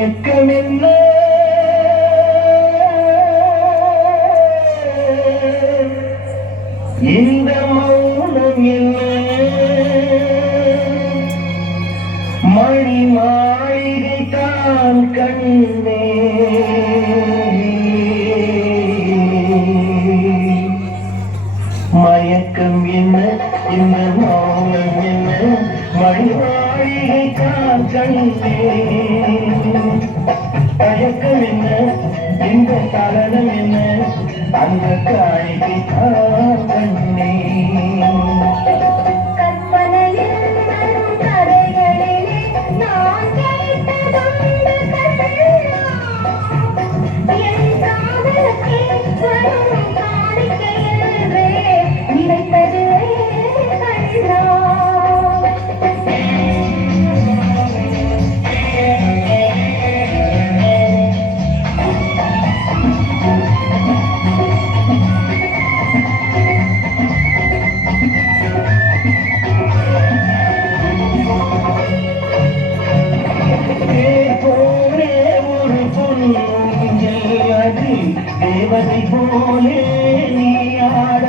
மயக்கமென்ன இந்த மௌனம் என்ன மணி மாளிகை தான் கண்ணே மயக்கம் என்ன இந்த மௌனம் என்ன மணி மாளிகை தான் கண்ணே தயக்கம் என்ன இந்த தலனம் என்ன அந்த காணிக்கை தான் கண்ணே தேவதை போலே நீ ஆட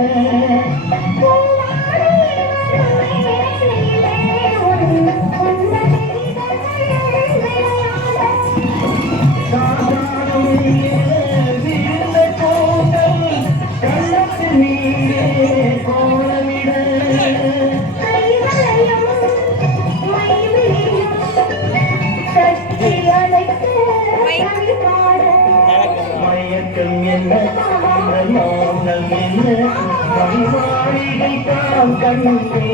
மயக்கம் என்ன மௌனம் என்ன மணிமாளிகை தான் கண்ணே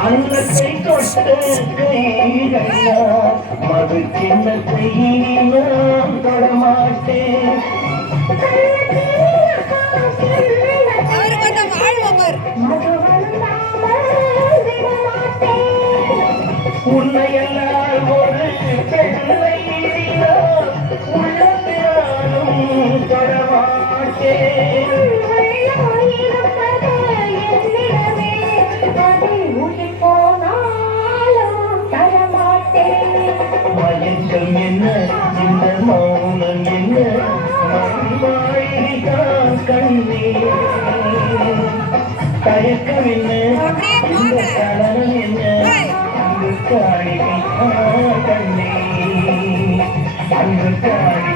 அன்னத்தை தொட்ட கைகளா மது சின்னத்தை நான் தொடமாட்டேன் உன்னையெல்லாம் ஒரு பெண்ணை உள்ளத்தினாலும் தொடமாட்டேன் மயக்கம் என்ன இந்த மௌனம் என்ன மணிமாளிகைதான் கண்ணே தயக்கம் என்ன இந்த கலனம் என்ன அங்கு காணிகை கண்ணே அங்கு காணி